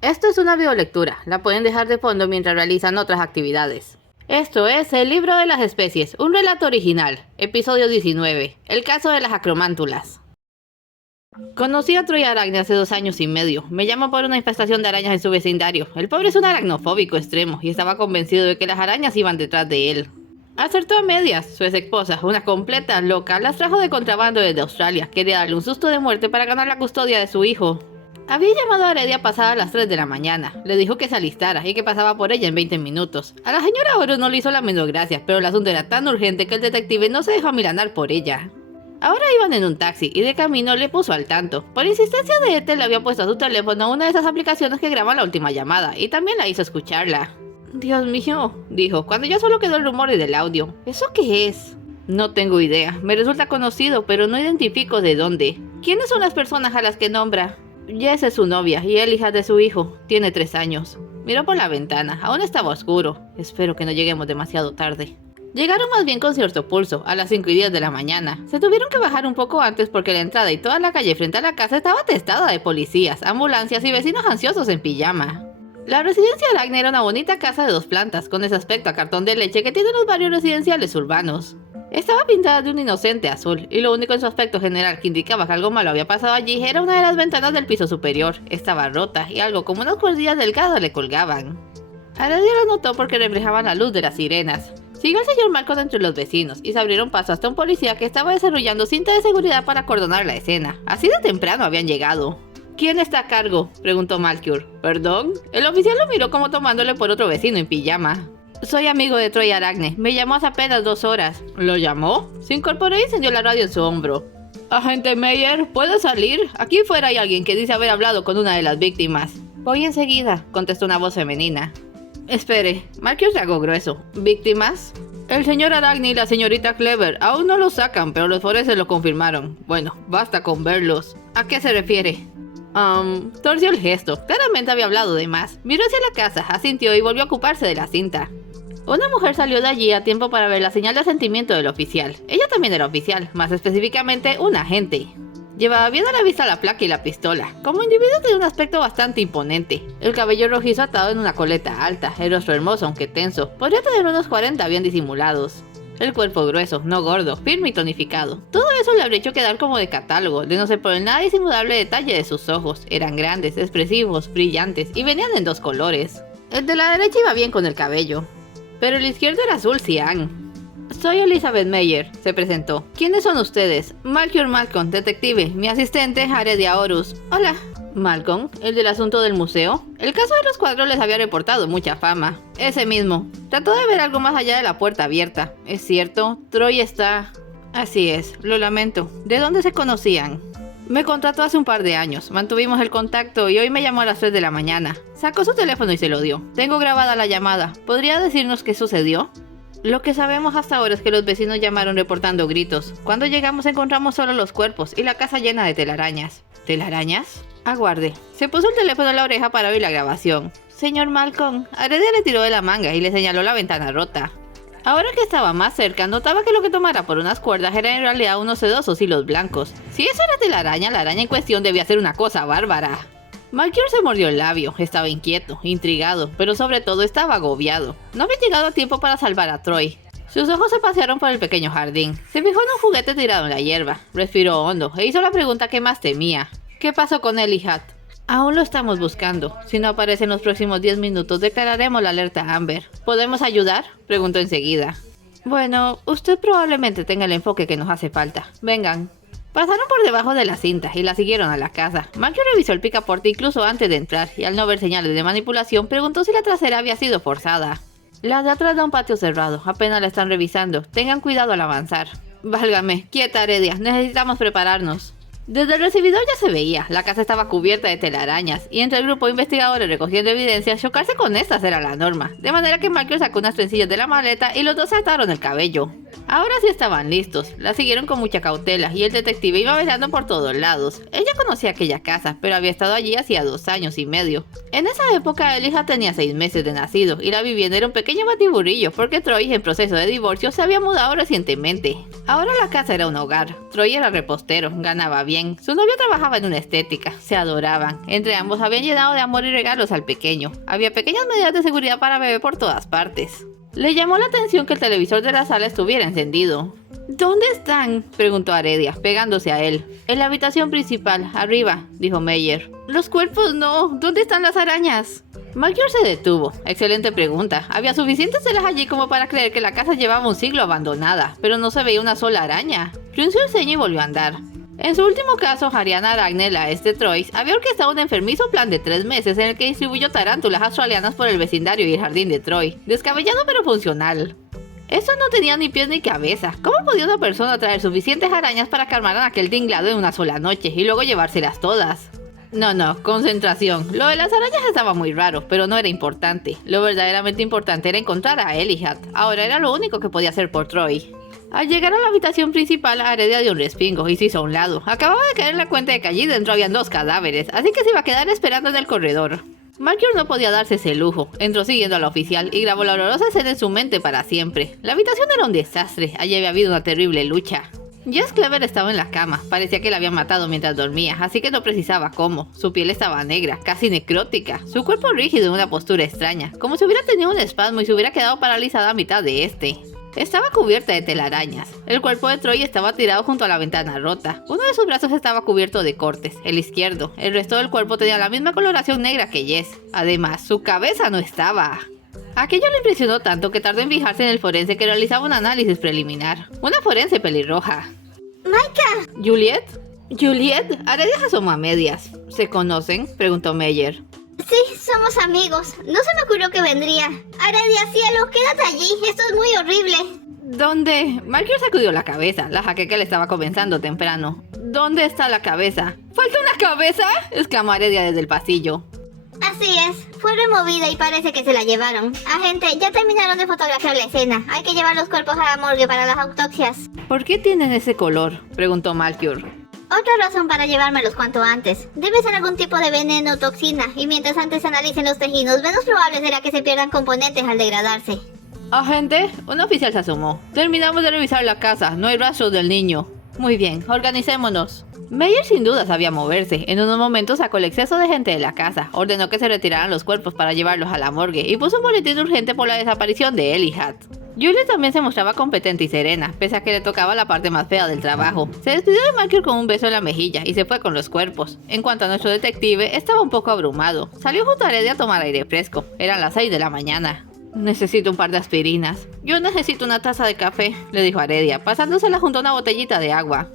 Esto es una videolectura, la pueden dejar de fondo mientras realizan otras actividades. Esto es El libro de las especies, un relato original, episodio 19, el caso de las acromántulas. Conocí a Troy Aragne hace 2 años y medio. Me llamó por una infestación de arañas en su vecindario. El pobre es un aracnofóbico extremo y estaba convencido de que las arañas iban detrás de él. Acertó a medias. Su ex esposa, una completa loca, las trajo de contrabando desde Australia. Quería darle un susto de muerte para ganar la custodia de su hijo. Había llamado a Heredia pasada las 3 de la mañana. Le dijo que se alistara y que pasaba por ella en 20 minutos. A la señora Oro no le hizo la menor gracia, pero el asunto era tan urgente que el detective no se dejó amilanar por ella. Ahora iban en un taxi y de camino le puso al tanto. Por insistencia de Ethel le había puesto a su teléfono una de esas aplicaciones que graban la última llamada y también la hizo escucharla. Dios mío, dijo, cuando ya solo quedó el rumor y del audio. ¿Eso qué es? No tengo idea. Me resulta conocido, pero no identifico de dónde. ¿Quiénes son las personas a las que nombra? Jess es su novia y él hija de su hijo. Tiene 3 años. Miró por la ventana. Aún estaba oscuro. Espero que no lleguemos demasiado tarde. Llegaron más bien con cierto pulso, a las 5:10 de la mañana. Se tuvieron que bajar un poco antes porque la entrada y toda la calle frente a la casa estaba atestada de policías, ambulancias y vecinos ansiosos en pijama. La residencia Aragne era una bonita casa de 2 plantas, con ese aspecto a cartón de leche que tienen los barrios residenciales urbanos. Estaba pintada de un inocente azul, y lo único en su aspecto general que indicaba que algo malo había pasado allí era una de las ventanas del piso superior. Estaba rota y algo como unas cuerdillas delgadas le colgaban. Heredia lo notó porque reflejaban la luz de las sirenas. Siguió al señor Malcolm entre los vecinos y se abrieron paso hasta un policía que estaba desarrollando cinta de seguridad para acordonar la escena. Así de temprano habían llegado. ¿Quién está a cargo?, preguntó Malcolm. ¿Perdón? El oficial lo miró como tomándole por otro vecino en pijama. Soy amigo de Troy Aragne. Me llamó hace apenas 2 horas. ¿Lo llamó? Se incorporó y encendió la radio en su hombro. Agente Meyer, ¿puede salir? Aquí fuera hay alguien que dice haber hablado con una de las víctimas. Voy enseguida, contestó una voz femenina. Espere, Marcus tragó grueso. ¿Víctimas? El señor Aragne y la señorita Clever aún no lo sacan, pero los forenses lo confirmaron. Bueno, basta con verlos. ¿A qué se refiere? Torció el gesto. Claramente había hablado de más. Miró hacia la casa, asintió y volvió a ocuparse de la cinta. Una mujer salió de allí a tiempo para ver la señal de asentimiento del oficial. Ella también era oficial, más específicamente un agente. Llevaba bien a la vista la placa y la pistola. Como individuo tenía un aspecto bastante imponente. El cabello rojizo atado en una coleta alta, el rostro hermoso aunque tenso. Podría tener unos 40 bien disimulados. El cuerpo grueso, no gordo, firme y tonificado. Todo eso le habría hecho quedar como de catálogo, de no ser por el nada disimulable detalle de sus ojos. Eran grandes, expresivos, brillantes y venían en 2 colores. El de la derecha iba bien con el cabello, pero el izquierdo era azul cian. Soy Elizabeth Meyer, se presentó. ¿Quiénes son ustedes? Malcolm, detective. Mi asistente, Heredia Horus. Hola. Malcolm, el del asunto del museo. El caso de los cuadros les había reportado mucha fama. Ese mismo. Trató de ver algo más allá de la puerta abierta. Es cierto, Troy está... Así es, lo lamento. ¿De dónde se conocían? Me contrató hace un par de años. Mantuvimos el contacto y hoy me llamó a las 3 de la mañana. Sacó su teléfono y se lo dio. Tengo grabada la llamada. ¿Podría decirnos qué sucedió? Lo que sabemos hasta ahora es que los vecinos llamaron reportando gritos. Cuando llegamos encontramos solo los cuerpos y la casa llena de telarañas. ¿Telarañas? Aguarde. Se puso el teléfono a la oreja para oír la grabación. Señor Malcolm, Heredia le tiró de la manga y le señaló la ventana rota. Ahora que estaba más cerca, notaba que lo que tomara por unas cuerdas eran en realidad unos sedosos hilos blancos. Si eso era telaraña, la araña en cuestión debía ser una cosa bárbara. Malcolm se mordió el labio. Estaba inquieto, intrigado, pero sobre todo estaba agobiado. No había llegado a tiempo para salvar a Troy. Sus ojos se pasearon por el pequeño jardín. Se fijó en un juguete tirado en la hierba. Respiró hondo e hizo la pregunta que más temía. ¿Qué pasó con él y Hat? Aún lo estamos buscando. Si no aparece en los próximos 10 minutos, declararemos la alerta Amber. ¿Podemos ayudar?, preguntó enseguida. Bueno, usted probablemente tenga el enfoque que nos hace falta. Vengan. Pasaron por debajo de la cinta y la siguieron a la casa. Malcolm revisó el picaporte incluso antes de entrar y al no ver señales de manipulación, preguntó si la trasera había sido forzada. La de atrás da un patio cerrado. Apenas la están revisando. Tengan cuidado al avanzar. Válgame, quieta Heredia. Necesitamos prepararnos. Desde el recibidor ya se veía, la casa estaba cubierta de telarañas, y entre el grupo de investigadores recogiendo evidencia, chocarse con estas era la norma, de manera que Malcolm sacó unas trencillas de la maleta y los dos se ataron el cabello. Ahora sí estaban listos, la siguieron con mucha cautela, y el detective iba velando por todos lados. Ella conocía aquella casa, pero había estado allí hacía 2 años y medio. En esa época, el hija tenía 6 meses de nacido, y la vivienda era un pequeño batiburrillo, porque Troy, en proceso de divorcio, se había mudado recientemente. Ahora la casa era un hogar. Troy era repostero, ganaba bien, bien. Su novio trabajaba en una estética, se adoraban. Entre ambos habían llenado de amor y regalos al pequeño. Había pequeñas medidas de seguridad para bebé por todas partes. Le llamó la atención que el televisor de la sala estuviera encendido. ¿Dónde están?, preguntó Aredia, pegándose a él. En la habitación principal, arriba, dijo Meyer. Los cuerpos no. ¿Dónde están las arañas? Melchior se detuvo. Excelente pregunta. Había suficientes celas allí como para creer que la casa llevaba un siglo abandonada, pero no se veía una sola araña. Frunció el ceño y volvió a andar. En su último caso, Ariana Aragne, la ex de Troyes, había orquestado un enfermizo plan de 3 meses en el que distribuyó tarántulas australianas por el vecindario y el jardín de Troy. Descabellado pero funcional. Eso no tenía ni pies ni cabeza. ¿Cómo podía una persona traer suficientes arañas para que armaran aquel tinglado en una sola noche y luego llevárselas todas? No, concentración. Lo de las arañas estaba muy raro, pero no era importante. Lo verdaderamente importante era encontrar a Elijah. Ahora era lo único que podía hacer por Troy. Al llegar a la habitación principal, Aredia dio un respingo y se hizo a un lado. Acababa de caer en la cuenta de que allí dentro habían 2 cadáveres, así que se iba a quedar esperando en el corredor. Melchior no podía darse ese lujo. Entró siguiendo a la oficial y grabó la horrorosa escena en su mente para siempre. La habitación era un desastre. Allí había habido una terrible lucha. Jess Clever estaba en la cama. Parecía que la habían matado mientras dormía, así que no precisaba cómo. Su piel estaba negra, casi necrótica. Su cuerpo rígido en una postura extraña, como si hubiera tenido un espasmo y se hubiera quedado paralizada a mitad de este. Estaba cubierta de telarañas. El cuerpo de Troy estaba tirado junto a la ventana rota. Uno de sus brazos estaba cubierto de cortes, el izquierdo. El resto del cuerpo tenía la misma coloración negra que Jess. Además, su cabeza no estaba. Aquello le impresionó tanto que tardó en fijarse en el forense que realizaba un análisis preliminar. Una forense pelirroja. ¡Maika! ¿Juliet? ¿Juliet? Aredia se asomó a medias. ¿Se conocen?, preguntó Meyer. Sí, somos amigos. No se me ocurrió que vendría. Aredia, cielo, quédate allí. Esto es muy horrible. ¿Dónde? Melchior sacudió la cabeza. La jaqueca le estaba comenzando temprano. ¿Dónde está la cabeza? ¿Falta una cabeza?, exclamó Aredia desde el pasillo. Así es. Fue removida y parece que se la llevaron. Agente, ya terminaron de fotografiar la escena. Hay que llevar los cuerpos a la morgue para las autopsias. ¿Por qué tienen ese color?, preguntó Melchior. Otra razón para llevármelos cuanto antes. Debe ser algún tipo de veneno o toxina, y mientras antes se analicen los tejidos, menos probable será que se pierdan componentes al degradarse. Agente, un oficial se asomó. Terminamos de revisar la casa, no hay rastros del niño. Muy bien, organicémonos. Meyer sin duda sabía moverse. En unos momentos sacó el exceso de gente de la casa, ordenó que se retiraran los cuerpos para llevarlos a la morgue y puso un boletín urgente por la desaparición de Elijah. Julie también se mostraba competente y serena, pese a que le tocaba la parte más fea del trabajo. Se despidió de Melchior con un beso en la mejilla y se fue con los cuerpos. En cuanto a nuestro detective, estaba un poco abrumado. Salió junto a Aredia a tomar aire fresco. Eran las 6 de la mañana. Necesito un par de aspirinas. Yo necesito una taza de café, le dijo Aredia, pasándosela junto a una botellita de agua.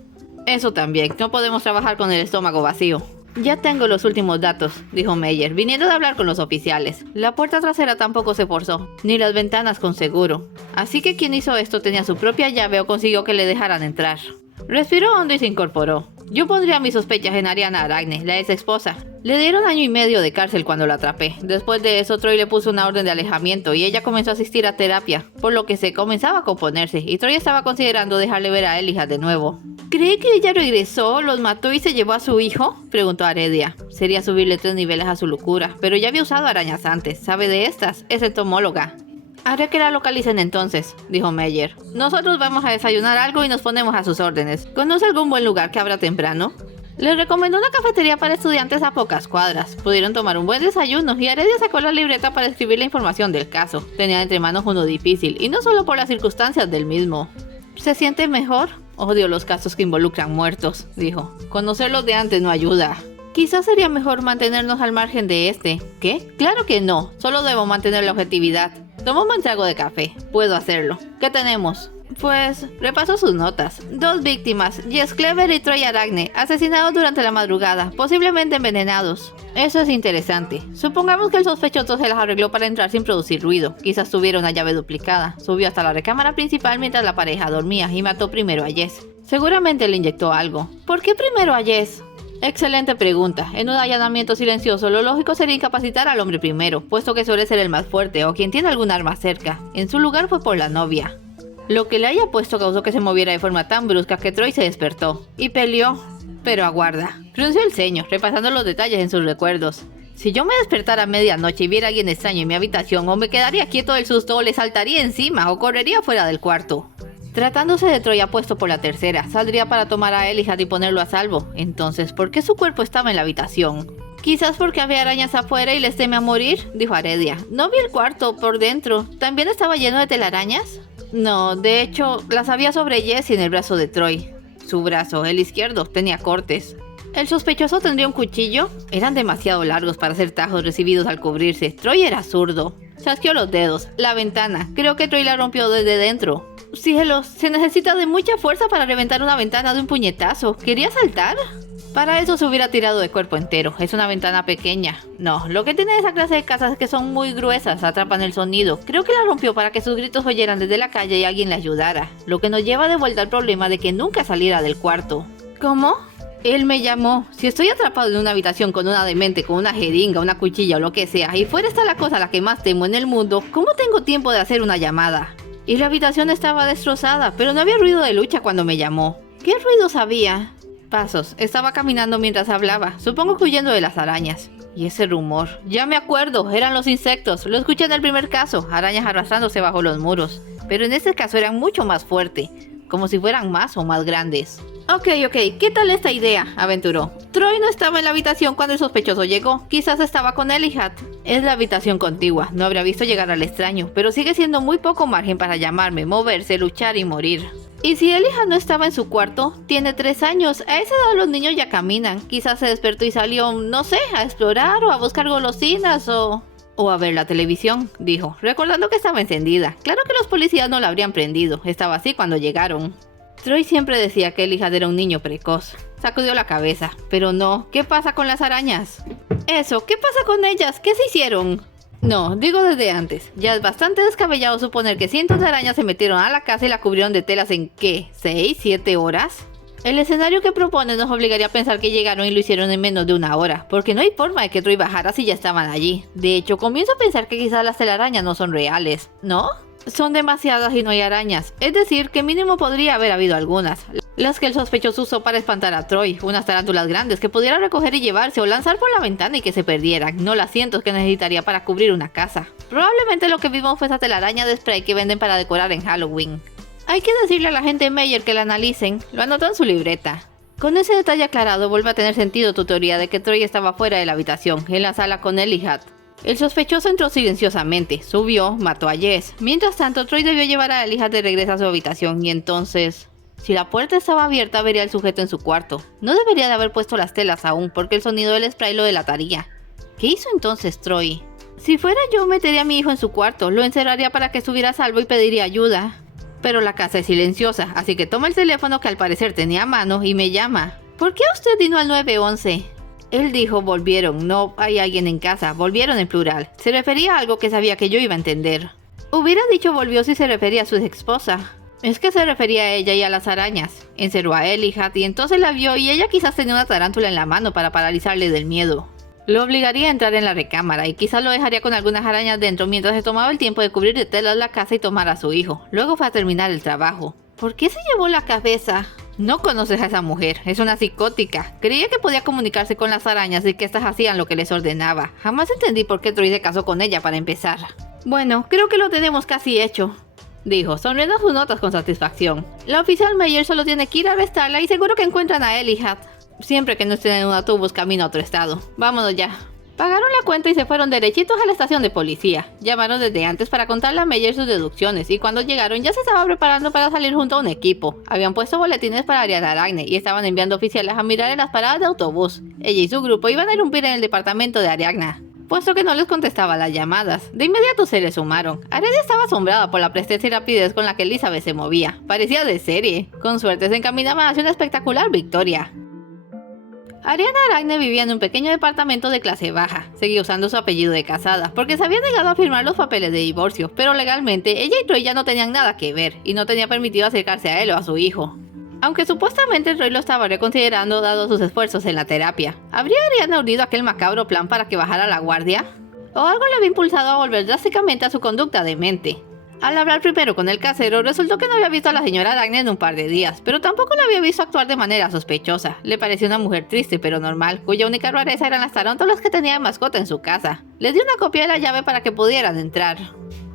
Eso también, no podemos trabajar con el estómago vacío. Ya tengo los últimos datos, dijo Meyer, viniendo de hablar con los oficiales. La puerta trasera tampoco se forzó, ni las ventanas con seguro. Así que quien hizo esto tenía su propia llave o consiguió que le dejaran entrar. Respiró hondo y se incorporó. Yo pondría mis sospechas en Ariana Aragne, la ex esposa. Le dieron 1 año y medio de cárcel cuando la atrapé. Después de eso, Troy le puso una orden de alejamiento y ella comenzó a asistir a terapia, por lo que se comenzaba a componerse, y Troy estaba considerando dejarle ver a Elijah de nuevo. ¿Cree que ella regresó, los mató y se llevó a su hijo?, preguntó Aredia. Sería subirle 3 niveles a su locura, pero ya había usado arañas antes, sabe de estas, es entomóloga. Haré que la localicen entonces, dijo Meyer. Nosotros vamos a desayunar algo y nos ponemos a sus órdenes. ¿Conoce algún buen lugar que abra temprano? Le recomendó una cafetería para estudiantes a pocas cuadras. Pudieron tomar un buen desayuno y Aredia sacó la libreta para escribir la información del caso. Tenía entre manos uno difícil, y no solo por las circunstancias del mismo. ¿Se siente mejor? Odio los casos que involucran muertos, dijo. Conocerlos de antes no ayuda. Quizás sería mejor mantenernos al margen de este. ¿Qué? Claro que no. Solo debo mantener la objetividad. Toma un buen trago de café. Puedo hacerlo. ¿Qué tenemos? Pues, repasó sus notas. 2 víctimas, Jess Clever y Troy Aragne, asesinados durante la madrugada, posiblemente envenenados. Eso es interesante. Supongamos que el sospechoso se las arregló para entrar sin producir ruido. Quizás tuviera una llave duplicada. Subió hasta la recámara principal mientras la pareja dormía y mató primero a Jess. Seguramente le inyectó algo. ¿Por qué primero a Jess? Excelente pregunta. En un allanamiento silencioso, lo lógico sería incapacitar al hombre primero, puesto que suele ser el más fuerte o quien tiene algún arma cerca. En su lugar fue por la novia. Lo que le haya puesto causó que se moviera de forma tan brusca que Troy se despertó y peleó. Pero aguarda. Frunció el ceño, repasando los detalles en sus recuerdos. Si yo me despertara a medianoche y viera a alguien extraño en mi habitación, o me quedaría quieto del susto, o le saltaría encima, o correría fuera del cuarto. Tratándose de Troy apuesto por la tercera, saldría para tomar a Elijah y ponerlo a salvo. Entonces, ¿por qué su cuerpo estaba en la habitación? Quizás porque había arañas afuera y les teme a morir, dijo Aredia. No vi el cuarto por dentro. ¿También estaba lleno de telarañas? No, de hecho, las había sobre Jesse en el brazo de Troy. Su brazo, el izquierdo, tenía cortes. ¿El sospechoso tendría un cuchillo? Eran demasiado largos para ser tajos recibidos al cubrirse. Troy era zurdo. Chasqueó los dedos. La ventana. Creo que Troy la rompió desde dentro. Cielos, se necesita de mucha fuerza para reventar una ventana de un puñetazo. ¿Quería saltar? Para eso se hubiera tirado de cuerpo entero. Es una ventana pequeña. No, lo que tiene esa clase de casas es que son muy gruesas, atrapan el sonido. Creo que la rompió para que sus gritos oyeran desde la calle y alguien le ayudara. Lo que nos lleva de vuelta al problema de que nunca saliera del cuarto. ¿Cómo? Él me llamó. Si estoy atrapado en una habitación con una demente, con una jeringa, una cuchilla o lo que sea, y fuera está la cosa a la que más temo en el mundo, ¿cómo tengo tiempo de hacer una llamada? Y la habitación estaba destrozada, pero no había ruido de lucha cuando me llamó. ¿Qué ruidos había? Pasos. Estaba caminando mientras hablaba, supongo que huyendo de las arañas. Y ese rumor. Ya me acuerdo, eran los insectos. Lo escuché en el primer caso, arañas arrastrándose bajo los muros. Pero en este caso eran mucho más fuertes, como si fueran más o más grandes. Ok, ¿qué tal esta idea? Aventuró. Troy no estaba en la habitación cuando el sospechoso llegó. Quizás estaba con Elijah. Es la habitación contigua. No habría visto llegar al extraño, pero sigue siendo muy poco margen para llamarme, moverse, luchar y morir. Y si Elijah no estaba en su cuarto, tiene 3 años. A esa edad los niños ya caminan. Quizás se despertó y salió, no sé, a explorar o a buscar golosinas o a ver la televisión, dijo, recordando que estaba encendida. Claro que los policías no la habrían prendido. Estaba así cuando llegaron. Troy siempre decía que Elijah era un niño precoz. Sacudió la cabeza. Pero no, ¿qué pasa con las arañas? Eso, ¿qué pasa con ellas? ¿Qué se hicieron? No, digo desde antes. Ya es bastante descabellado suponer que cientos de arañas se metieron a la casa y la cubrieron de telas en ¿qué? ¿6, 7 horas? El escenario que propone nos obligaría a pensar que llegaron y lo hicieron en menos de 1 hora, porque no hay forma de que Troy bajara si ya estaban allí. De hecho, comienzo a pensar que quizás las telarañas no son reales, ¿no? Son demasiadas y no hay arañas, es decir, que mínimo podría haber habido algunas. Las que el sospechoso usó para espantar a Troy, unas tarántulas grandes que pudiera recoger y llevarse o lanzar por la ventana y que se perdieran, no las cientos que necesitaría para cubrir una casa. Probablemente lo que vimos fue esa telaraña de spray que venden para decorar en Halloween. Hay que decirle a la gente Meyer que la analicen, lo anotó en su libreta. Con ese detalle aclarado vuelve a tener sentido tu teoría de que Troy estaba fuera de la habitación, en la sala con Elijah. El sospechoso entró silenciosamente, subió, mató a Jess. Mientras tanto, Troy debió llevar a Elijah de regreso a su habitación y entonces... Si la puerta estaba abierta, vería al sujeto en su cuarto. No debería de haber puesto las telas aún, porque el sonido del spray lo delataría. ¿Qué hizo entonces Troy? Si fuera yo, metería a mi hijo en su cuarto, lo encerraría para que estuviera a salvo y pediría ayuda. Pero la casa es silenciosa, así que toma el teléfono que al parecer tenía a mano y me llama. ¿Por qué usted vino al 911? Él dijo volvieron, no hay alguien en casa, volvieron en plural. Se refería a algo que sabía que yo iba a entender. Hubiera dicho volvió si se refería a su esposa. Es que se refería a ella y a las arañas. Encerró a Elijah y entonces la vio y ella quizás tenía una tarántula en la mano para paralizarle del miedo. Lo obligaría a entrar en la recámara y quizás lo dejaría con algunas arañas dentro mientras se tomaba el tiempo de cubrir de telas la casa y tomar a su hijo. Luego fue a terminar el trabajo. ¿Por qué se llevó la cabeza? No conoces a esa mujer, es una psicótica. Creía que podía comunicarse con las arañas y que estas hacían lo que les ordenaba. Jamás entendí por qué Troy se casó con ella para empezar. Bueno, creo que lo tenemos casi hecho, dijo, sonriendo sus notas con satisfacción. La oficial Meyer solo tiene que ir a arrestarla y seguro que encuentran a Elijah. Siempre que no estén en un autobús camino a otro estado. Vámonos ya. Pagaron la cuenta y se fueron derechitos a la estación de policía. Llamaron desde antes para contarle a Meyer sus deducciones y cuando llegaron ya se estaba preparando para salir junto a un equipo. Habían puesto boletines para Ariana Aragne y estaban enviando oficiales a mirar en las paradas de autobús. Ella y su grupo iban a irrumpir en el departamento de Ariadna, puesto que no les contestaba las llamadas. De inmediato se le sumaron. Ariadna estaba asombrada por la presteza y rapidez con la que Elizabeth se movía. Parecía de serie. Con suerte se encaminaban hacia una espectacular victoria. Ariana Aragne vivía en un pequeño departamento de clase baja. Seguía usando su apellido de casada, porque se había negado a firmar los papeles de divorcio, pero legalmente ella y Troy ya no tenían nada que ver, y no tenía permitido acercarse a él o a su hijo. Aunque supuestamente Troy lo estaba reconsiderando dado sus esfuerzos en la terapia. ¿Habría Ariana urdido aquel macabro plan para que bajara la guardia? ¿O algo le había impulsado a volver drásticamente a su conducta demente? Al hablar primero con el casero, resultó que no había visto a la señora Aragne en un par de días, pero tampoco la había visto actuar de manera sospechosa. Le pareció una mujer triste pero normal, cuya única rareza eran las tarántulas que tenía de mascota en su casa. Les dio una copia de la llave para que pudieran entrar.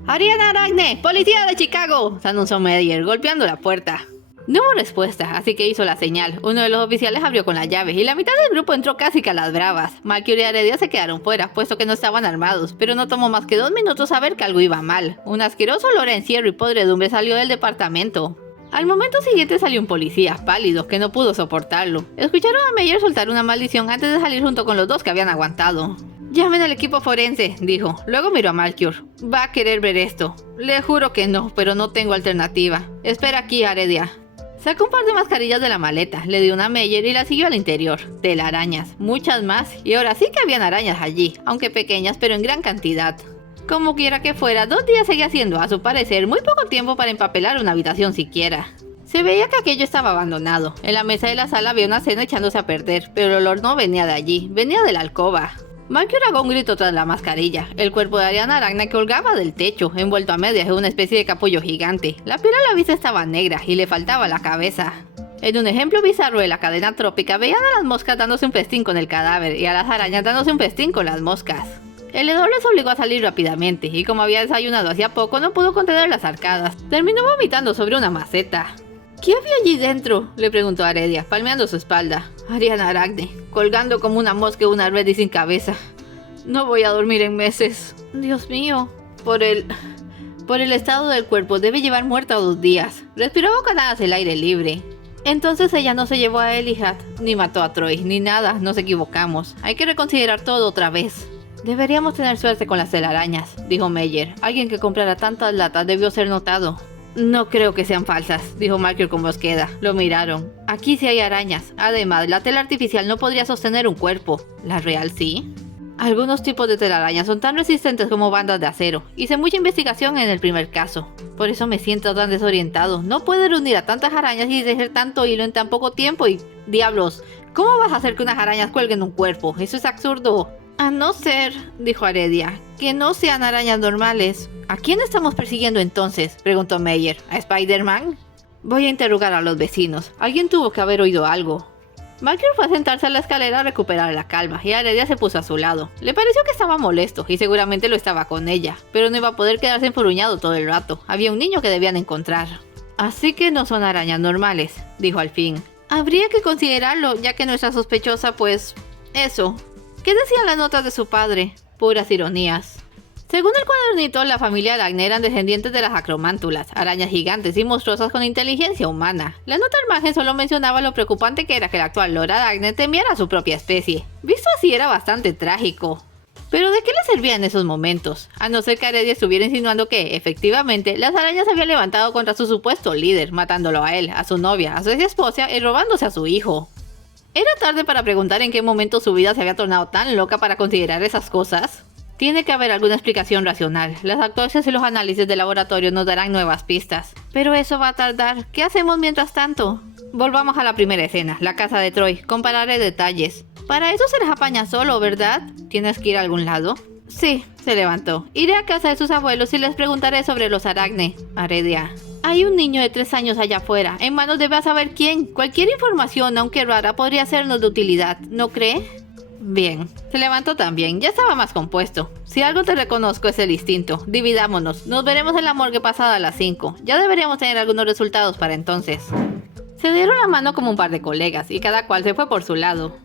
¡Ariana Aracne! ¡Policía de Chicago!, se anunció Meyer, golpeando la puerta. No hubo respuesta, así que hizo la señal. Uno de los oficiales abrió con la llave y la mitad del grupo entró casi que a las bravas. Malkior y Aredia se quedaron fuera, puesto que no estaban armados, pero no tomó más que 2 minutos a ver que algo iba mal. Un asqueroso olor a encierro y podredumbre salió del departamento. Al momento siguiente salió un policía, pálido, que no pudo soportarlo. Escucharon a Meyer soltar una maldición antes de salir junto con los 2 que habían aguantado. «Llamen al equipo forense», dijo. Luego miró a Malkior. «Va a querer ver esto». «Le juro que no, pero no tengo alternativa. Espera aquí, Aredia». Sacó un par de mascarillas de la maleta, le dio una a Meyer y la siguió al interior. Telarañas, muchas más, y ahora sí que habían arañas allí, aunque pequeñas pero en gran cantidad. Como quiera que fuera, 2 días seguía siendo, a su parecer, muy poco tiempo para empapelar una habitación siquiera. Se veía que aquello estaba abandonado. En la mesa de la sala había una cena echándose a perder, pero el olor no venía de allí, venía de la alcoba. Malkior agó un grito tras la mascarilla. El cuerpo de Ariana Aracne colgaba del techo, envuelto a medias en una especie de capullo gigante. La piel a la vista estaba negra y le faltaba la cabeza. En un ejemplo bizarro de la cadena trópica, veían a las moscas dándose un festín con el cadáver y a las arañas dándose un festín con las moscas. El hedor les obligó a salir rápidamente, y como había desayunado hacía poco, no pudo contener las arcadas. Terminó vomitando sobre una maceta. ¿Qué había allí dentro?, le preguntó Aredia, palmeando su espalda. Ariana Aracne, colgando como una mosca en una red y sin cabeza. No voy a dormir en meses. Dios mío. Por el estado del cuerpo, debe llevar muerta 2 días. Respiró bocanadas el aire libre. Entonces ella no se llevó a Elihat, ni mató a Troy, ni nada, nos equivocamos. Hay que reconsiderar todo otra vez. Deberíamos tener suerte con las telarañas, dijo Meyer. Alguien que comprara tantas latas debió ser notado. No creo que sean falsas, dijo Malkior con voz queda. Lo miraron. Aquí sí hay arañas. Además, la tela artificial no podría sostener un cuerpo. ¿La real sí? Algunos tipos de telarañas son tan resistentes como bandas de acero. Hice mucha investigación en el primer caso. Por eso me siento tan desorientado. No puedo reunir a tantas arañas y tejer tanto hilo en tan poco tiempo y... ¡Diablos! ¿Cómo vas a hacer que unas arañas cuelguen un cuerpo? Eso es absurdo. A no ser, dijo Aredia, que no sean arañas normales. ¿A quién estamos persiguiendo entonces?, preguntó Meyer. ¿A Spider-Man? Voy a interrogar a los vecinos. Alguien tuvo que haber oído algo. Malkior fue a sentarse a la escalera a recuperar la calma, y Aredia se puso a su lado. Le pareció que estaba molesto, y seguramente lo estaba con ella, pero no iba a poder quedarse enfurruñado todo el rato. Había un niño que debían encontrar. Así que no son arañas normales, dijo al fin. Habría que considerarlo, ya que nuestra sospechosa, pues... eso. ¿Qué decían las notas de su padre? Puras ironías. Según el cuadernito, la familia Aracne eran descendientes de las acromántulas, arañas gigantes y monstruosas con inteligencia humana. La nota al margen solo mencionaba lo preocupante que era que el actual Lord Aracne temiera a su propia especie. Visto así era bastante trágico. ¿Pero de qué le servía en esos momentos? A no ser que Aredia estuviera insinuando que, efectivamente, las arañas se habían levantado contra su supuesto líder, matándolo a él, a su novia, a su ex esposa y robándose a su hijo. ¿Era tarde para preguntar en qué momento su vida se había tornado tan loca para considerar esas cosas? Tiene que haber alguna explicación racional. Las autopsias y los análisis de laboratorio nos darán nuevas pistas. Pero eso va a tardar. ¿Qué hacemos mientras tanto? Volvamos a la primera escena, la casa de Troy. Compararé detalles. Para eso se les apaña solo, ¿verdad? ¿Tienes que ir a algún lado? Sí, se levantó. Iré a casa de sus abuelos y les preguntaré sobre los Aracne. Aredia. Hay un niño de 3 años allá afuera. En manos debe saber quién. Cualquier información, aunque rara, podría sernos de utilidad. ¿No cree? Bien. Se levantó también. Ya estaba más compuesto. Si algo te reconozco es el instinto. Dividámonos. Nos veremos en la morgue pasada a las 5. Ya deberíamos tener algunos resultados para entonces. Se dieron la mano como un par de colegas y cada cual se fue por su lado.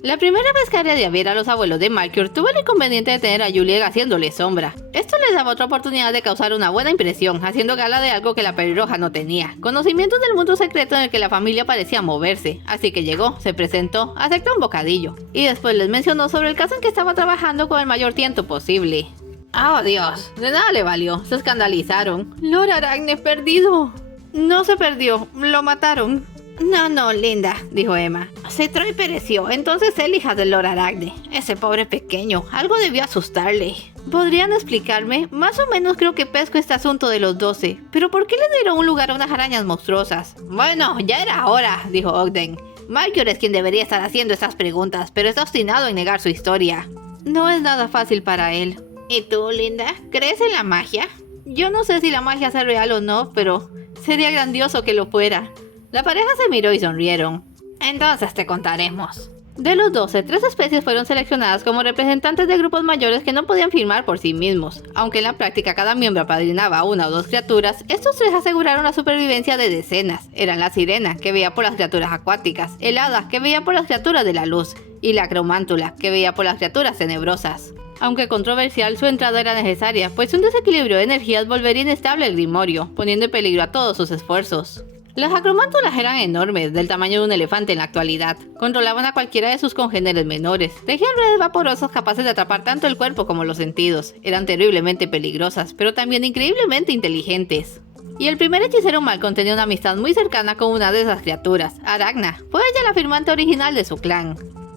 La primera vez que Aredia viera a los abuelos de Malkior, tuvo el inconveniente de tener a Juliet haciéndole sombra. Esto les daba otra oportunidad de causar una buena impresión, haciendo gala de algo que la pelirroja no tenía. Conocimientos del mundo secreto en el que la familia parecía moverse. Así que llegó, se presentó, aceptó un bocadillo. Y después les mencionó sobre el caso en que estaba trabajando con el mayor tiento posible. ¡Oh, Dios! De nada le valió, se escandalizaron. Lord Aracne perdido. No se perdió, lo mataron. No, linda, dijo Emma. Se Troy pereció, entonces él hija del Lord Aracne. Ese pobre pequeño, algo debió asustarle. ¿Podrían explicarme? Más o menos creo que pesco este asunto de los 12. ¿Pero por qué le dieron un lugar a unas arañas monstruosas? Bueno, ya era hora, dijo Ogden. Malkior es quien debería estar haciendo estas preguntas, pero está obstinado en negar su historia. No es nada fácil para él. ¿Y tú, linda? ¿Crees en la magia? Yo no sé si la magia sea real o no, pero sería grandioso que lo fuera. La pareja se miró y sonrieron. Entonces te contaremos. De los 12, 3 especies fueron seleccionadas como representantes de grupos mayores que no podían firmar por sí mismos. Aunque en la práctica cada miembro apadrinaba una o dos criaturas, estos 3 aseguraron la supervivencia de decenas. Eran la sirena, que veía por las criaturas acuáticas, el hada, que veía por las criaturas de la luz, y la acromántula, que veía por las criaturas tenebrosas. Aunque controversial, su entrada era necesaria, pues un desequilibrio de energías volvería inestable el grimorio, poniendo en peligro a todos sus esfuerzos. Las acromántulas eran enormes, del tamaño de un elefante en la actualidad. Controlaban a cualquiera de sus congéneres menores. Tejían redes vaporosas capaces de atrapar tanto el cuerpo como los sentidos. Eran terriblemente peligrosas, pero también increíblemente inteligentes. Y el primer hechicero Malcolm tenía una amistad muy cercana con una de esas criaturas, Arachna. Fue ella la firmante original de su clan.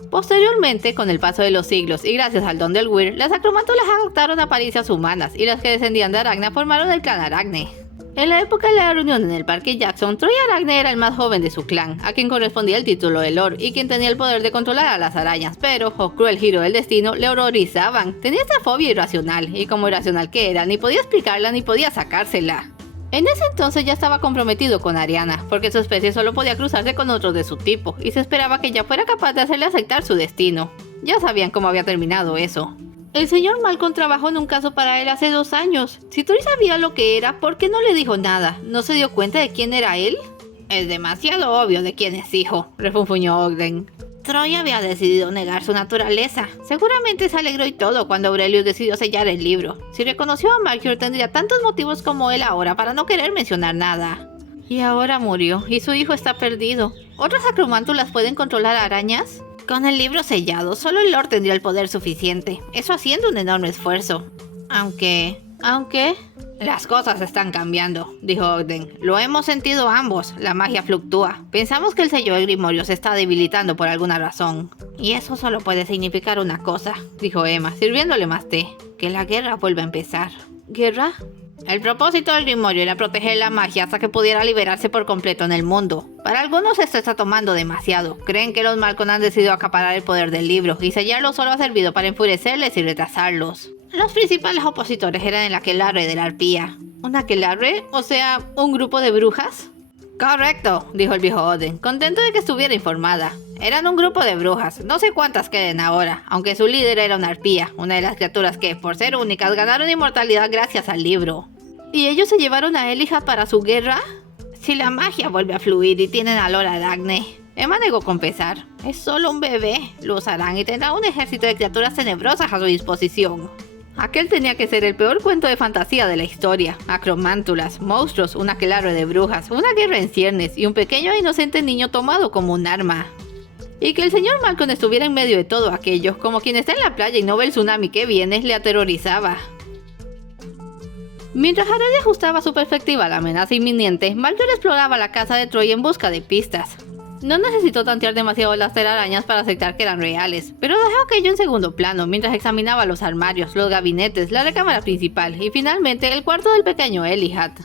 Posteriormente, con el paso de los siglos y gracias al don del Weir, las acromántulas adoptaron apariencias humanas y las que descendían de Arachna formaron el clan Arachne. En la época de la reunión en el Parque Jackson, Troy Arachne era el más joven de su clan, a quien correspondía el título de Lord y quien tenía el poder de controlar a las arañas, pero, oh cruel giro del destino, le horrorizaban. Tenía esta fobia irracional, y como irracional que era, ni podía explicarla ni podía sacársela. En ese entonces ya estaba comprometido con Ariana, porque su especie solo podía cruzarse con otros de su tipo, y se esperaba que ella fuera capaz de hacerle aceptar su destino. Ya sabían cómo había terminado eso. El señor Malcolm trabajó en un caso para él hace 2 años. Si Troy sabía lo que era, ¿por qué no le dijo nada? ¿No se dio cuenta de quién era él? Es demasiado obvio de quién es hijo, refunfuñó Ogden. Troy había decidido negar su naturaleza. Seguramente se alegró y todo cuando Aurelius decidió sellar el libro. Si reconoció a Malchior tendría tantos motivos como él ahora para no querer mencionar nada. Y ahora murió, y su hijo está perdido. ¿Otras acromántulas pueden controlar arañas? Con el libro sellado, solo el Lord tendría el poder suficiente, eso haciendo un enorme esfuerzo. Aunque... Las cosas están cambiando, dijo Ogden. Lo hemos sentido ambos, la magia fluctúa. Pensamos que el sello de Grimorio se está debilitando por alguna razón. Y eso solo puede significar una cosa, dijo Emma, sirviéndole más té. Que la guerra vuelva a empezar. ¿Guerra? El propósito del Grimorio era proteger la magia hasta que pudiera liberarse por completo en el mundo. Para algunos esto está tomando demasiado. Creen que los Malcolm han decidido acaparar el poder del libro, y sellarlo solo ha servido para enfurecerles y retrasarlos. Los principales opositores eran el aquelarre de la arpía. ¿Un aquelarre? O sea, ¿un grupo de brujas? Correcto, dijo el viejo Oden, contento de que estuviera informada. Eran un grupo de brujas, no sé cuántas queden ahora, aunque su líder era una arpía, una de las criaturas que, por ser únicas, ganaron inmortalidad gracias al libro. ¿Y ellos se llevaron a Elija para su guerra? Si la magia vuelve a fluir y tienen a Lord Arachne. Emma negó con pesar. Es solo un bebé, lo usarán y tendrá un ejército de criaturas tenebrosas a su disposición. Aquel tenía que ser el peor cuento de fantasía de la historia. Acromántulas, monstruos, un aquelarre de brujas, una guerra en ciernes y un pequeño e inocente niño tomado como un arma. Y que el señor Malcolm estuviera en medio de todo aquello, como quien está en la playa y no ve el tsunami que viene, le aterrorizaba. Mientras Haredi ajustaba su perspectiva a la amenaza inminente, Malcolm exploraba la casa de Troy en busca de pistas. No necesitó tantear demasiado las telarañas para aceptar que eran reales, pero dejó aquello en segundo plano mientras examinaba los armarios, los gabinetes, la recámara principal y finalmente el cuarto del pequeño Elihat.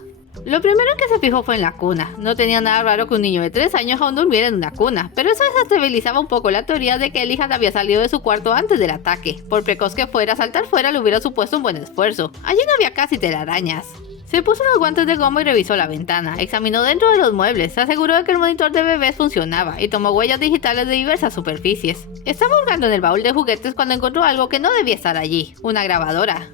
Lo primero en que se fijó fue en la cuna. No tenía nada raro que un niño de 3 años aún durmiera en una cuna, pero eso desestabilizaba un poco la teoría de que Elihat había salido de su cuarto antes del ataque. Por precoz que fuera, saltar fuera le hubiera supuesto un buen esfuerzo. Allí no había casi telarañas. Se puso unos guantes de goma y revisó la ventana. Examinó dentro de los muebles, se aseguró de que el monitor de bebés funcionaba y tomó huellas digitales de diversas superficies. Estaba hurgando en el baúl de juguetes cuando encontró algo que no debía estar allí, una grabadora.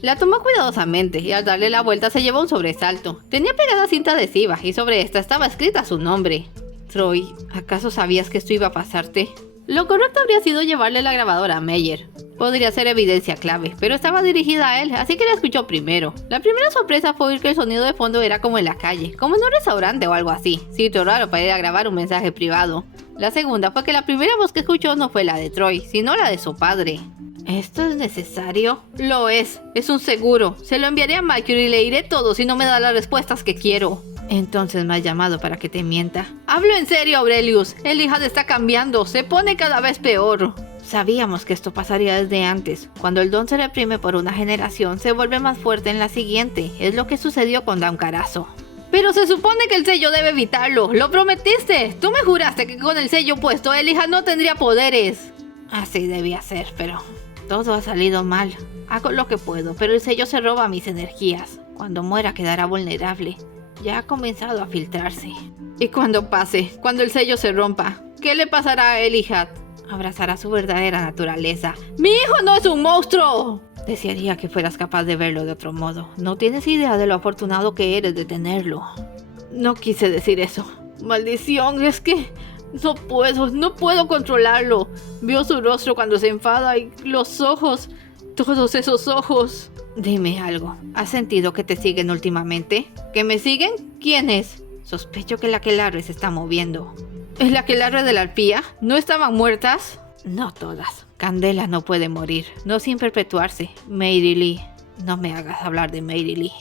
La tomó cuidadosamente y al darle la vuelta se llevó un sobresalto. Tenía pegada cinta adhesiva y sobre esta estaba escrita su nombre. Troy, ¿acaso sabías que esto iba a pasarte? Lo correcto habría sido llevarle la grabadora a Meyer. Podría ser evidencia clave, pero estaba dirigida a él, así que la escuchó primero. La primera sorpresa fue oír que el sonido de fondo era como en la calle, como en un restaurante o algo así, sitio raro para ir a grabar un mensaje privado. La segunda fue que la primera voz que escuchó no fue la de Troy, sino la de su padre. ¿Esto es necesario? Lo es un seguro. Se lo enviaré a Malchior y le diré todo si no me da las respuestas que quiero. Entonces me has llamado para que te mienta. Hablo en serio, Aurelius. Elihat está cambiando, se pone cada vez peor. Sabíamos que esto pasaría desde antes. Cuando el don se reprime por una generación, se vuelve más fuerte en la siguiente. Es lo que sucedió con Dawn-Carazo. Pero se supone que el sello debe evitarlo. ¡Lo prometiste! Tú me juraste que con el sello puesto, Elihat no tendría poderes. Así debía ser, pero todo ha salido mal. Hago lo que puedo, pero el sello se roba mis energías. Cuando muera quedará vulnerable. Ya ha comenzado a filtrarse. ¿Y cuando pase? Cuando el sello se rompa, ¿qué le pasará a Elihat? abrazar a su verdadera naturaleza. ¡Mi hijo no es un monstruo! Desearía que fueras capaz de verlo de otro modo. No tienes idea de lo afortunado que eres de tenerlo. No quise decir eso. Maldición, es que no puedo controlarlo. Veo su rostro cuando se enfada y los ojos, todos esos ojos. Dime algo, ¿has sentido que te siguen últimamente? ¿Que me siguen? ¿Quién es? Sospecho que el aquelarre se está moviendo. ¿El aquelarre de la arpía? ¿No estaban muertas? No todas. Candela no puede morir, no sin perpetuarse. Mary Lee, no me hagas hablar de Mary Lee.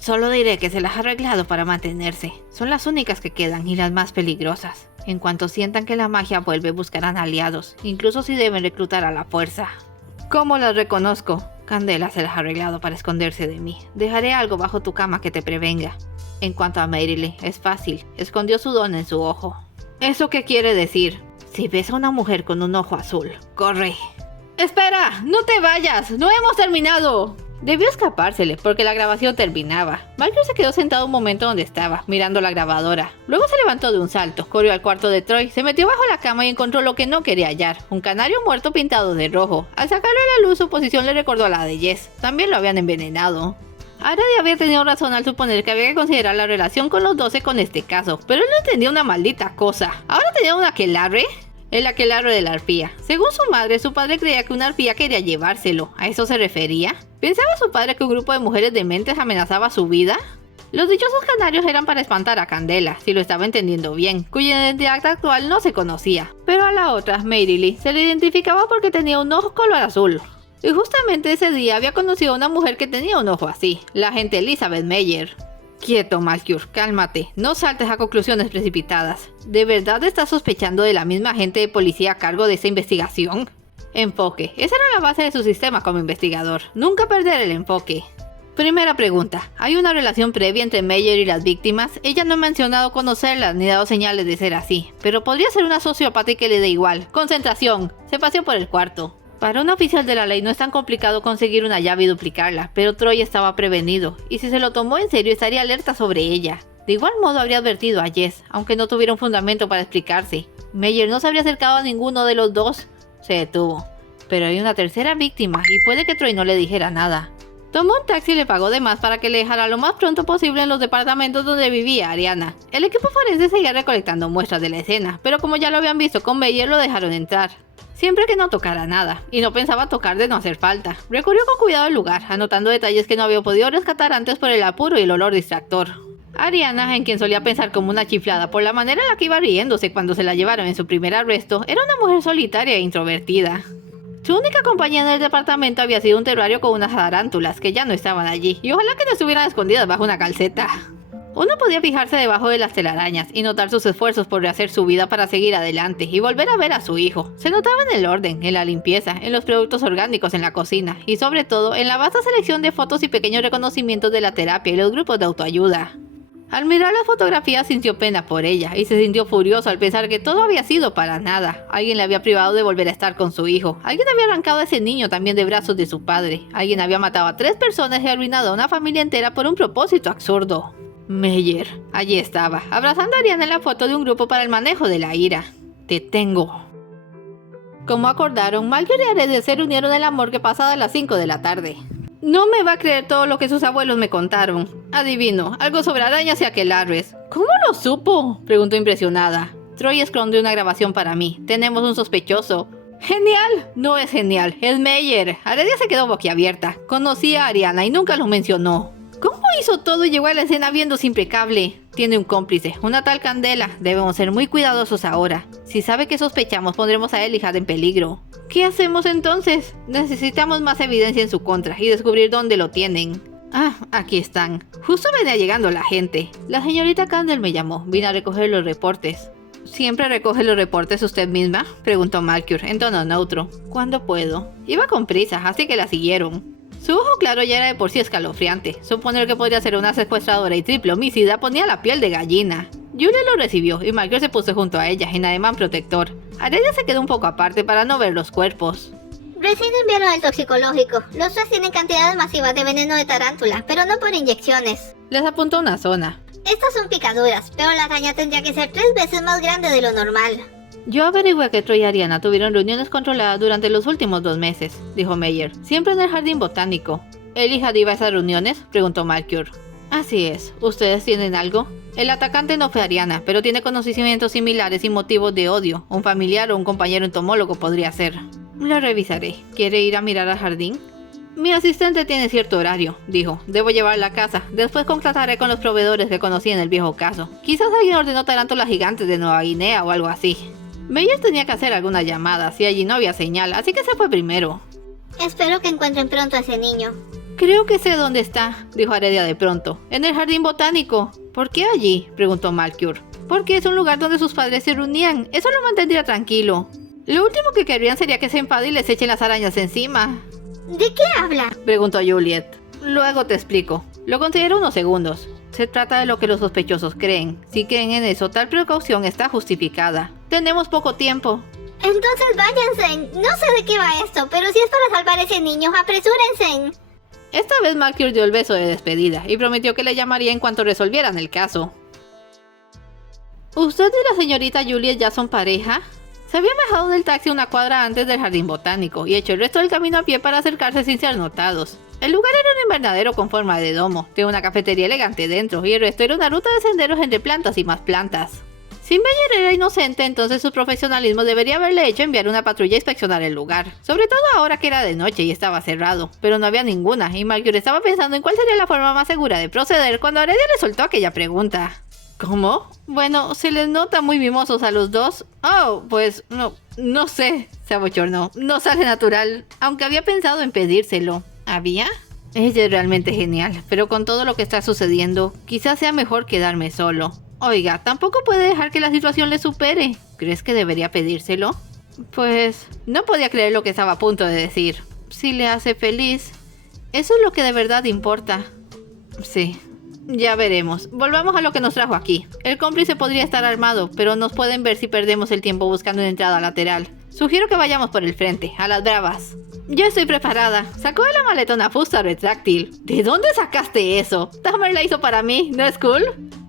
Solo diré que se las ha arreglado para mantenerse. Son las únicas que quedan y las más peligrosas. En cuanto sientan que la magia vuelve, buscarán aliados, incluso si deben reclutar a la fuerza. ¿Cómo las reconozco? Candela se las ha arreglado para esconderse de mí. Dejaré algo bajo tu cama que te prevenga. En cuanto a Mary Lee, es fácil. Escondió su don en su ojo. ¿Eso qué quiere decir? Si ves a una mujer con un ojo azul, corre. ¡Espera! ¡No te vayas! ¡No hemos terminado! Debió escapársele, porque la grabación terminaba. Malcolm se quedó sentado un momento donde estaba, mirando la grabadora. Luego se levantó de un salto, corrió al cuarto de Troy, se metió bajo la cama y encontró lo que no quería hallar. Un canario muerto pintado de rojo. Al sacarlo a la luz, su posición le recordó a la de Jess. También lo habían envenenado. Aradia había tenido razón al suponer que había que considerar la relación con los 12 con este caso, pero él no entendía una maldita cosa. ¿Ahora tenía un aquelarre? El aquelarre de la arpía. Según su madre, su padre creía que una arpía quería llevárselo. ¿A eso se refería? ¿Pensaba su padre que un grupo de mujeres dementes amenazaba su vida? Los dichosos canarios eran para espantar a Candela, si lo estaba entendiendo bien, cuya identidad actual no se conocía. Pero a la otra, Mary Lee, se le identificaba porque tenía un ojo color azul. Y justamente ese día había conocido a una mujer que tenía un ojo así, la agente Elizabeth Meyer. Quieto, Malcolm, cálmate, no saltes a conclusiones precipitadas. ¿De verdad estás sospechando de la misma agente de policía a cargo de esta investigación? Enfoque, esa era la base de su sistema como investigador, nunca perder el enfoque. Primera pregunta, ¿hay una relación previa entre Meyer y las víctimas? Ella no ha mencionado conocerlas ni dado señales de ser así, pero podría ser una sociópata y que le dé igual. Concentración, se paseó por el cuarto. Para un oficial de la ley no es tan complicado conseguir una llave y duplicarla, pero Troy estaba prevenido, y si se lo tomó en serio estaría alerta sobre ella. De igual modo habría advertido a Jess, aunque no tuviera un fundamento para explicarse. Meyer no se habría acercado a ninguno de los dos. Se detuvo. Pero hay una tercera víctima, y puede que Troy no le dijera nada. Tomó un taxi y le pagó de más para que le dejara lo más pronto posible en los departamentos donde vivía Ariana. El equipo forense seguía recolectando muestras de la escena, pero como ya lo habían visto con Meyer, lo dejaron entrar. Siempre que no tocara nada, y no pensaba tocar de no hacer falta. Recorrió con cuidado el lugar, anotando detalles que no había podido rescatar antes por el apuro y el olor distractor. Ariana, en quien solía pensar como una chiflada por la manera en la que iba riéndose cuando se la llevaron en su primer arresto, era una mujer solitaria e introvertida. Su única compañía en el departamento había sido un terrario con unas tarántulas que ya no estaban allí, y ojalá que no estuvieran escondidas bajo una calceta. Uno podía fijarse debajo de las telarañas y notar sus esfuerzos por rehacer su vida para seguir adelante y volver a ver a su hijo. Se notaba en el orden, en la limpieza, en los productos orgánicos en la cocina y sobre todo en la vasta selección de fotos y pequeños reconocimientos de la terapia y los grupos de autoayuda. Al mirar la fotografía sintió pena por ella y se sintió furioso al pensar que todo había sido para nada. Alguien le había privado de volver a estar con su hijo. Alguien había arrancado a ese niño también de brazos de su padre. Alguien había matado a 3 personas y arruinado a una familia entera por un propósito absurdo. Meyer, allí estaba, abrazando a Ariana en la foto de un grupo para el manejo de la ira. Te tengo. Como acordaron, Malcolm y Aradia se reunieron en la morgue pasada las 5 de la tarde. No me va a creer todo lo que sus abuelos me contaron. Adivino, algo sobre arañas y aquelarres. ¿Cómo lo supo?, preguntó impresionada. Troy escondió una grabación para mí. Tenemos un sospechoso. ¡Genial! No es genial, es Meyer. Aradia se quedó boquiabierta. Conocía a Ariana y nunca lo mencionó. ¿Cómo hizo todo y llegó a la escena viéndose impecable? Tiene un cómplice, una tal Candela. Debemos ser muy cuidadosos ahora. Si sabe que sospechamos, pondremos a él y Had en peligro. ¿Qué hacemos entonces? Necesitamos más evidencia en su contra y descubrir dónde lo tienen. Ah, aquí están. Justo venía llegando la gente. La señorita Candle me llamó. Vine a recoger los reportes. ¿Siempre recoge los reportes usted misma?, preguntó Malcolm en tono neutro. ¿Cuándo puedo? Iba con prisa, así que la siguieron. Su ojo claro ya era de por sí escalofriante. Suponer que podría ser una secuestradora y triple homicida ponía la piel de gallina. Julia lo recibió y Malcolm se puso junto a ella en ademán protector. Aradia se quedó un poco aparte para no ver los cuerpos. Recién enviaron el toxicológico. Los 3 tienen cantidades masivas de veneno de tarántula, pero no por inyecciones. Les apuntó una zona. Estas son picaduras, pero la araña tendría que ser 3 veces más grande de lo normal. Yo averigüé que Troy y Ariana tuvieron reuniones controladas durante los últimos 2 meses, dijo Meyer. Siempre en el jardín botánico. ¿Elijah iba a esas reuniones?, preguntó Malkior. Así es. ¿Ustedes tienen algo? El atacante no fue Ariana, pero tiene conocimientos similares y motivos de odio. Un familiar o un compañero entomólogo podría ser. Lo revisaré. ¿Quiere ir a mirar al jardín? Mi asistente tiene cierto horario, dijo. Debo llevarla a casa. Después contrataré con los proveedores que conocí en el viejo caso. Quizás alguien ordenó tarántulas gigantes de Nueva Guinea o algo así. Meyer tenía que hacer algunas llamadas y allí no había señal, así que se fue primero. Espero que encuentren pronto a ese niño. Creo que sé dónde está, dijo Aredia de pronto. En el jardín botánico. ¿Por qué allí?, preguntó Malkior. Porque es un lugar donde sus padres se reunían. Eso lo mantendría tranquilo. Lo último que querrían sería que se enfade y les echen las arañas encima. ¿De qué habla? Preguntó Juliet. Luego te explico. Lo considero unos segundos. Se trata de lo que los sospechosos creen. Si creen en eso, tal precaución está justificada. Tenemos poco tiempo. Entonces váyanse. No sé de qué va esto, pero si es para salvar a ese niño, apresúrense. Esta vez Malkior dio el beso de despedida y prometió que le llamaría en cuanto resolvieran el caso. ¿Usted y la señorita Juliet ya son pareja? Se había bajado del taxi una cuadra antes del jardín botánico y echó el resto del camino a pie para acercarse sin ser notados. El lugar era un invernadero con forma de domo, de una cafetería elegante dentro, y el resto era una ruta de senderos entre plantas y más plantas. Si Meyer era inocente, entonces su profesionalismo debería haberle hecho enviar una patrulla a inspeccionar el lugar, sobre todo ahora que era de noche y estaba cerrado, pero no había ninguna, y Malkior estaba pensando en cuál sería la forma más segura de proceder cuando Aredia le soltó aquella pregunta. ¿Cómo? Bueno, se les nota muy mimosos a los dos. Oh, pues no sé, se abochornó. No sale natural, aunque había pensado en pedírselo. ¿Había? Ella es realmente genial, pero con todo lo que está sucediendo, quizás sea mejor quedarme solo. Oiga, tampoco puede dejar que la situación le supere. ¿Crees que debería pedírselo? Pues no podía creer lo que estaba a punto de decir. Si le hace feliz, eso es lo que de verdad importa. Sí. Ya veremos. Volvamos a lo que nos trajo aquí. El cómplice podría estar armado, pero nos pueden ver si perdemos el tiempo buscando una entrada lateral. Sugiero que vayamos por el frente, a las bravas. Ya estoy preparada. Sacó de la maleta una fusta retráctil. ¿De dónde sacaste eso? Tamer la hizo para mí, ¿no es cool?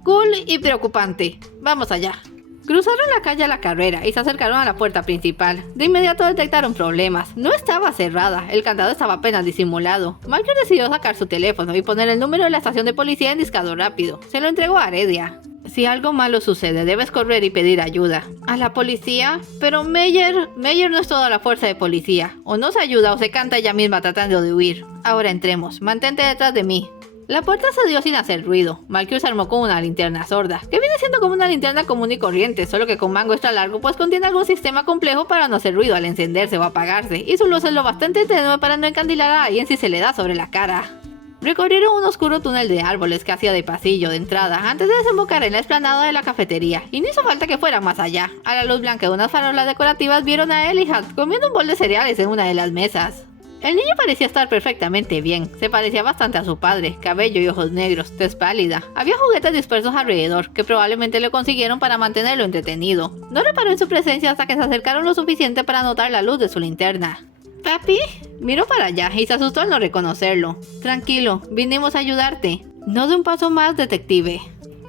Cool y preocupante. Vamos allá. Cruzaron la calle a la carrera y se acercaron a la puerta principal. De inmediato detectaron problemas. No estaba cerrada, el candado estaba apenas disimulado. Malkior decidió sacar su teléfono y poner el número de la estación de policía en discado rápido. Se lo entregó a Aredia. Si algo malo sucede, debes correr y pedir ayuda. ¿A la policía? Pero Meyer no es toda la fuerza de policía. O no se ayuda o se canta ella misma tratando de huir. Ahora entremos. Mantente detrás de mí. La puerta se dio sin hacer ruido. Malkior se armó con una linterna sorda, que viene siendo como una linterna común y corriente, solo que con mango extra largo, pues contiene algún sistema complejo para no hacer ruido al encenderse o apagarse, y su luz es lo bastante tenue para no encandilar a alguien si se le da sobre la cara. Recorrieron un oscuro túnel de árboles que hacía de pasillo de entrada antes de desembocar en la explanada de la cafetería, y no hizo falta que fuera más allá. A la luz blanca de unas farolas decorativas vieron a Elijah comiendo un bol de cereales en una de las mesas. El niño parecía estar perfectamente bien, se parecía bastante a su padre, cabello y ojos negros, tez pálida. Había juguetes dispersos alrededor, que probablemente le consiguieron para mantenerlo entretenido. No reparó en su presencia hasta que se acercaron lo suficiente para notar la luz de su linterna. ¿Papi? Miró para allá y se asustó al no reconocerlo. Tranquilo, vinimos a ayudarte. No de un paso más, detective.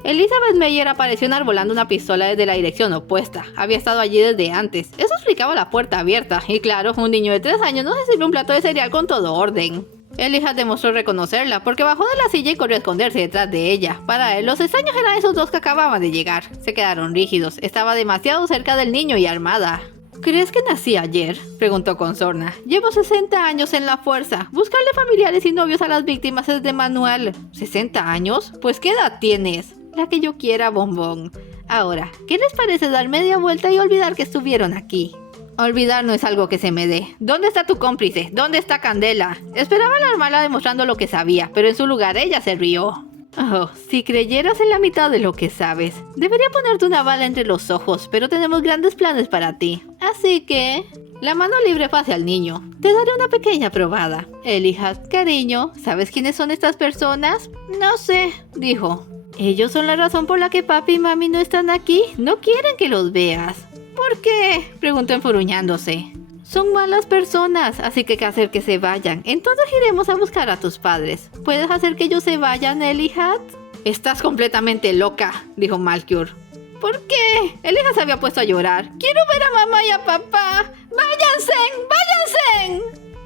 Elizabeth Meyer apareció enarbolando una pistola desde la dirección opuesta. Había estado allí desde antes. Eso explicaba la puerta abierta. Y claro, un niño de 3 años no se sirve un plato de cereal con todo orden. Elijah demostró reconocerla porque bajó de la silla y corrió a esconderse detrás de ella. Para él, los extraños eran esos dos que acababan de llegar. Se quedaron rígidos. Estaba demasiado cerca del niño y armada. ¿Crees que nací ayer?, preguntó con sorna. Llevo 60 años en la fuerza. Buscarle familiares y novios a las víctimas es de manual. ¿60 años? Pues ¿qué edad tienes? La que yo quiera, bombón. Ahora, ¿qué les parece dar media vuelta y olvidar que estuvieron aquí? Olvidar no es algo que se me dé. ¿Dónde está tu cómplice? ¿Dónde está Candela? Esperaba alarmarla demostrando lo que sabía, pero en su lugar ella se rió. Oh, si creyeras en la mitad de lo que sabes. Debería ponerte una bala entre los ojos, pero tenemos grandes planes para ti. Así que... La mano libre fue hacia el niño. Te daré una pequeña probada. Elijah, cariño, ¿sabes quiénes son estas personas? No sé, dijo. Ellos son la razón por la que papi y mami no están aquí. No quieren que los veas. ¿Por qué?, preguntó enfuruñándose. Son malas personas, así que hay que hacer que se vayan. Entonces iremos a buscar a tus padres. ¿Puedes hacer que ellos se vayan, Elijah? Estás completamente loca, dijo Malkior. ¿Por qué? Elijah se había puesto a llorar. ¡Quiero ver a mamá y a papá! ¡Váyanse! ¡Váyanse!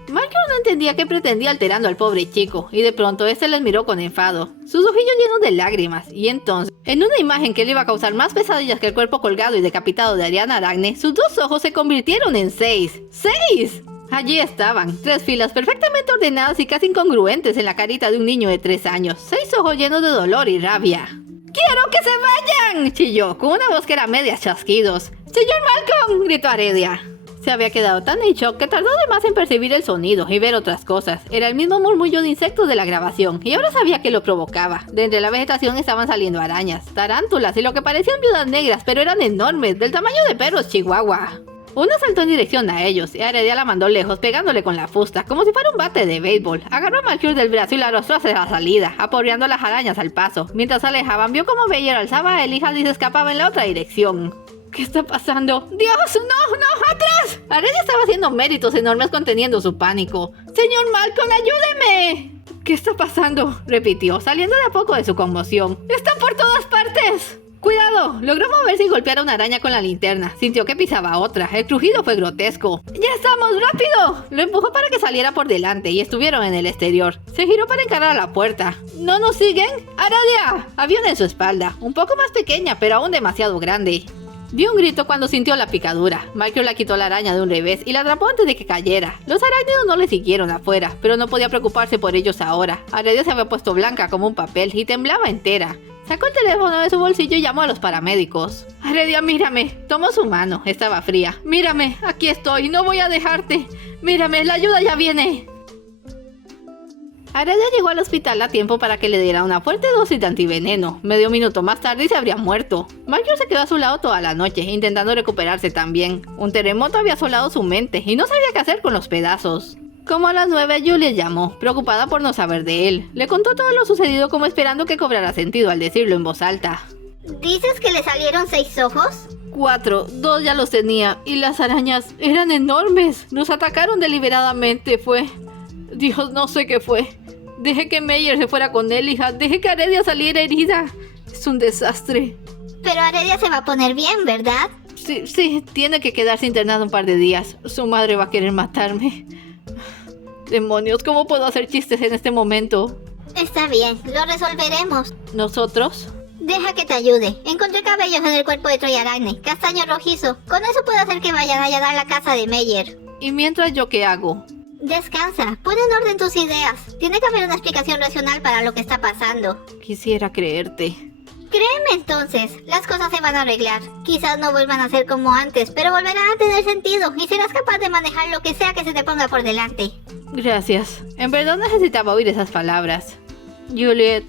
Michael no entendía qué pretendía alterando al pobre chico, y de pronto este les miró con enfado, sus ojillos llenos de lágrimas, y entonces, en una imagen que le iba a causar más pesadillas que el cuerpo colgado y decapitado de Ariana Aragne, sus 2 ojos se convirtieron en 6. ¡6! Allí estaban, 3 filas perfectamente ordenadas y casi incongruentes en la carita de un niño de 3 años, 6 ojos llenos de dolor y rabia. ¡Quiero que se vayan!, chilló, con una voz que era media chasquidos. ¡Señor Malcolm!, gritó Heredia. Se había quedado tan en shock que tardó de más en percibir el sonido y ver otras cosas. Era el mismo murmullo de insectos de la grabación, y ahora sabía que lo provocaba. De entre la vegetación estaban saliendo arañas, tarántulas y lo que parecían viudas negras, pero eran enormes, del tamaño de perros chihuahua. Una saltó en dirección a ellos, y Heredia la mandó lejos, pegándole con la fusta, como si fuera un bate de béisbol. Agarró a Malchior del brazo y la arrastró hacia la salida, aporreando a las arañas al paso. Mientras se alejaban, vio como Meyer alzaba a Elijah y se escapaba en la otra dirección. ¿Qué está pasando? ¡Dios! ¡No! ¡No! ¡Atrás! Heredia estaba haciendo méritos enormes conteniendo su pánico. ¡Señor Malcolm, ayúdeme! ¿Qué está pasando?, repitió, saliendo de a poco de su conmoción. ¡Están por todas partes! ¡Cuidado! Logró moverse y golpear a una araña con la linterna. Sintió que pisaba otra. El crujido fue grotesco. ¡Ya estamos! ¡Rápido! Lo empujó para que saliera por delante y estuvieron en el exterior. Se giró para encarar a la puerta. ¿No nos siguen? ¡Heredia! Había una en su espalda, un poco más pequeña, pero aún demasiado grande. Dio un grito cuando sintió la picadura. Michael la quitó la araña de un revés y la atrapó antes de que cayera. Los arácnidos no le siguieron afuera, pero no podía preocuparse por ellos ahora. Heredia se había puesto blanca como un papel y temblaba entera. Sacó el teléfono de su bolsillo y llamó a los paramédicos. Heredia, mírame. Tomó su mano, estaba fría. Mírame, aquí estoy, no voy a dejarte. Mírame, la ayuda ya viene. Heredia llegó al hospital a tiempo para que le diera una fuerte dosis de antiveneno. Medio minuto más tarde y se habría muerto. Michael se quedó a su lado toda la noche, intentando recuperarse también. Un terremoto había asolado su mente y no sabía qué hacer con los pedazos. Como a las 9, Juliet llamó, preocupada por no saber de él. Le contó todo lo sucedido como esperando que cobrara sentido al decirlo en voz alta. ¿Dices que le salieron 6 ojos? 4, 2 ya los tenía, y las arañas eran enormes. Nos atacaron deliberadamente, Dios, no sé qué fue. Dejé que Meyer se fuera con Elijah, dejé que Heredia saliera herida. Es un desastre. Pero Heredia se va a poner bien, ¿verdad? Sí, tiene que quedarse internado un par de días. Su madre va a querer matarme. Demonios, ¿cómo puedo hacer chistes en este momento? Está bien, lo resolveremos. ¿Nosotros? Deja que te ayude. Encontré cabellos en el cuerpo de Troy Aragne, castaño rojizo. Con eso puedo hacer que vayan a allanar la casa de Meyer. ¿Y mientras yo qué hago? Descansa, pon en orden tus ideas. Tiene que haber una explicación racional para lo que está pasando. Quisiera creerte. Créeme entonces, las cosas se van a arreglar. Quizás no vuelvan a ser como antes, pero volverán a tener sentido y serás capaz de manejar lo que sea que se te ponga por delante. Gracias. En verdad necesitaba oír esas palabras. Juliet,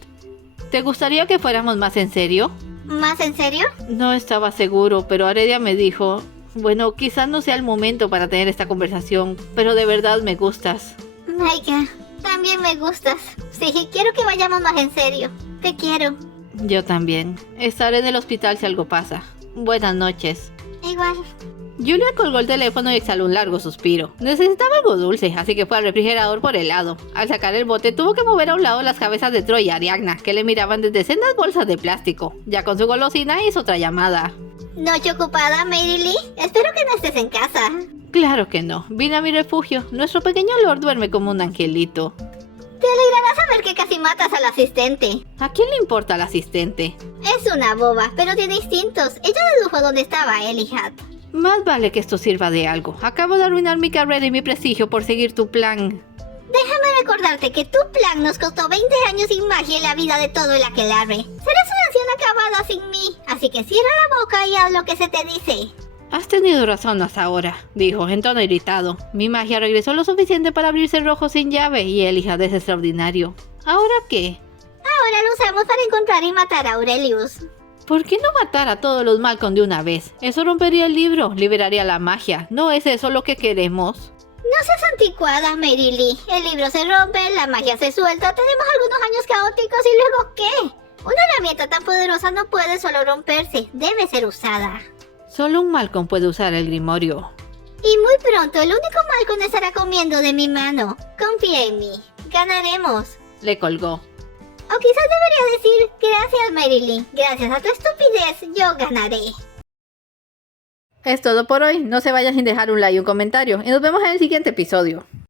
¿te gustaría que fuéramos más en serio? ¿Más en serio? No estaba seguro, pero Heredia me dijo... Bueno, quizás no sea el momento para tener esta conversación, pero de verdad me gustas. Micah, también me gustas. Sí, quiero que vayamos más en serio. Te quiero. Yo también. Estaré en el hospital si algo pasa. Buenas noches. Igual. Julia colgó el teléfono y exhaló un largo suspiro. Necesitaba algo dulce, así que fue al refrigerador por helado. Al sacar el bote, tuvo que mover a un lado las cabezas de Troy y Ariadna, que le miraban desde sendas bolsas de plástico. Ya con su golosina hizo otra llamada. ¿Noche ocupada, Mary Lee? Espero que no estés en casa. Claro que no. Vine a mi refugio. Nuestro pequeño Lord duerme como un angelito. Te alegrará saber que casi matas al asistente. ¿A quién le importa al asistente? Es una boba, pero tiene instintos. Ella dedujo dónde estaba Elijah. Más vale que esto sirva de algo. Acabo de arruinar mi carrera y mi prestigio por seguir tu plan. Déjame recordarte que tu plan nos costó 20 años sin magia y la vida de todo el aquelarre. Serás una anciana acabada sin mí, así que cierra la boca y haz lo que se te dice. Has tenido razón hasta ahora, dijo en tono irritado. Mi magia regresó lo suficiente para abrirse rojo sin llave y Elijah es extraordinario. ¿Ahora qué? Ahora lo usamos para encontrar y matar a Aurelius. ¿Por qué no matar a todos los Malcolm de una vez? Eso rompería el libro, liberaría la magia. ¿No es eso lo que queremos? No seas anticuada, Mary Lee. El libro se rompe, la magia se suelta, tenemos algunos años caóticos y luego ¿qué? Una herramienta tan poderosa no puede solo romperse, debe ser usada. Solo un Malcolm puede usar el grimorio. Y muy pronto el único Malcolm estará comiendo de mi mano. Confía en mí. Ganaremos. Le colgó. O quizás debería decir, gracias Merily, gracias a tu estupidez yo ganaré. Es todo por hoy, no se vayan sin dejar un like y un comentario, y nos vemos en el siguiente episodio.